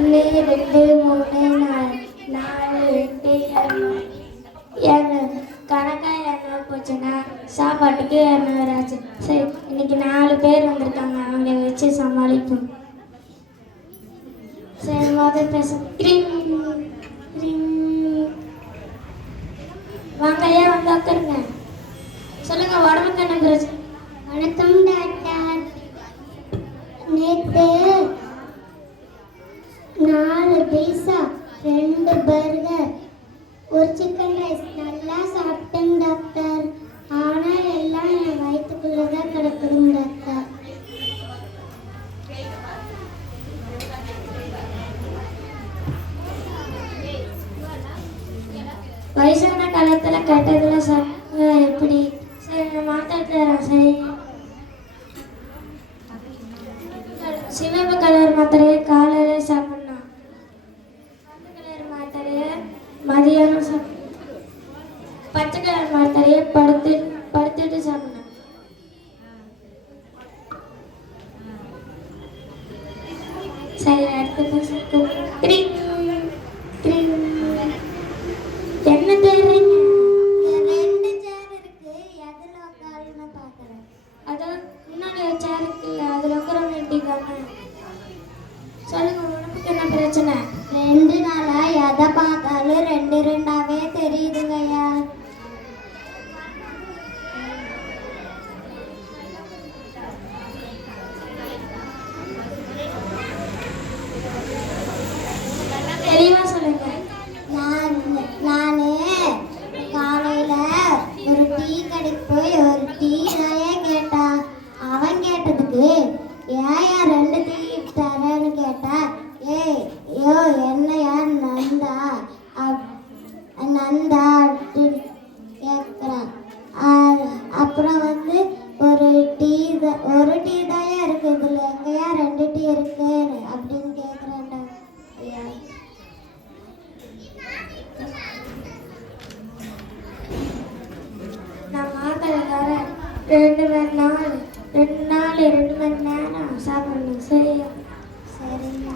ஒன்று ரெண்டு மூணு நாலு நாலு எட்டு இரநூறு கணக்காக இரநூறு போச்சுன்னா சாப்பாட்டுக்கு 200 ஆச்சு. சரி, இன்னைக்கு 4 பேர் வந்திருக்காங்க, அவங்க வச்சு சமாளிப்போம். சரி, முதல் பேச வாங்க ஐயா, வந்து உட்காருங்க. சொல்லுங்க, உடம்புக்கு என்ன பிரச்சனை? வணக்கம் டாக்டர். நேற்று 4 பீஸா 2 பர்கர் ஒரு சிக்கன் ரைஸ் நல்லா சாப்பிட்டேன் டாக்டர். ஆனால் எல்லாம் என் வயிற்றுக்குள்ளதான் கிடக்குதுங்க டாக்டர். வயசான காலத்தில் கெட்டதில் சாப்பிட்டா எப்படி? சரி, நான் மாத்திரம். சரி, சிவப்பு கலர் மாத்திரையை காலையில் சாப்பிடணும், கருப்பு கலர் மாத்திரையை மதியானம் சாப்பிடணும், பச்சை கலர் மாத்திரையை படுத்துட்டு சாப்பிடணும். சரி, அடுத்த என்ன தேடுறீங்க? 2 சேர் இருக்கு, எதில் உட்காருன்னு பார்க்குறேன். அதான் முன்னாடி சேர் இருக்குல்ல, அதில் உட்கார வேண்டியதானே. சொல்லுங்க, உடம்புக்கு என்ன பிரச்சனை? 2 நாளா எதை பார்த்தாலும் 2 2ஆவே தெரியுதுங்கய்யா. தெளிவா சொல்லுங்க. நான் காலையில ஒரு டீ கடைக்கு போய் ஒரு டீ நாயே கேட்டா. அவன் கேட்டதுக்கு ஏயா 2 டீ தரேன்னு கேட்டா. யோ என்னையா நந்தா நந்தா அப்படின்னு கேட்குறான். அப்புறம் வந்து ஒரு டீ தாயா இருக்கு, இதில் எங்கேயா 2 டீ இருக்கு அப்படின்னு கேட்குறேன்டா. நான் மாத்திரை தரேன், 2 மணி நேரம் சாப்பிடணும். சரியா? சரிங்க.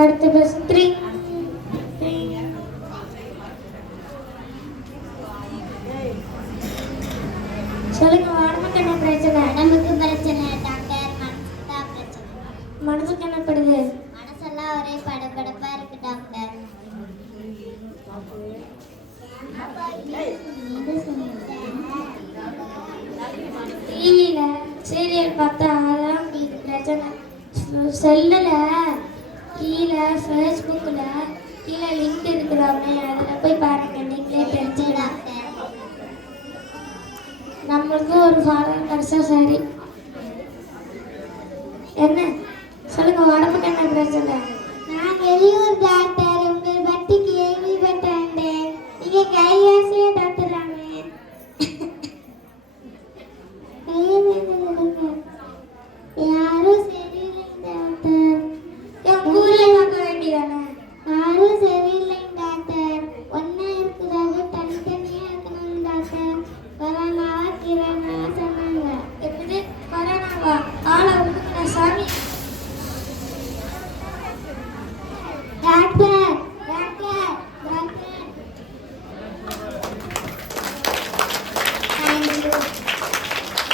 அடுத்த பஸ் 3. சொல்லுங்க, உடம்புக்கு என்ன பிரச்சனை? உடம்புக்கு பிரச்சனை டாக்டர், மனசுக்கு தான் பிரச்சனை. மனசுக்கு என்ன படுது? மனசெல்லாம் ஒரே படபடப்பா இருக்கு டாக்டர். டிவியில சீரியல் பார்த்தா அதான் இது பிரச்சனை. செல்லில் கீழே ஃபேஸ்புக்கில் கீழே லிங்க் இருக்குதாமே, அதில் போய் பாருங்க, நீங்களே தெரிஞ்சுக்கலாம். நம்மளுக்கு ஒரு ஃபாலோவர் கிடைச்சா சரி. என்ன சொல்லுங்க, உடம்புக்கு என்ன பிரச்சனை? நான் வெளியூர் டாக்டர், உங்கள் பட்டி கேள்விப்பட்டேன். நீங்க கையாசிய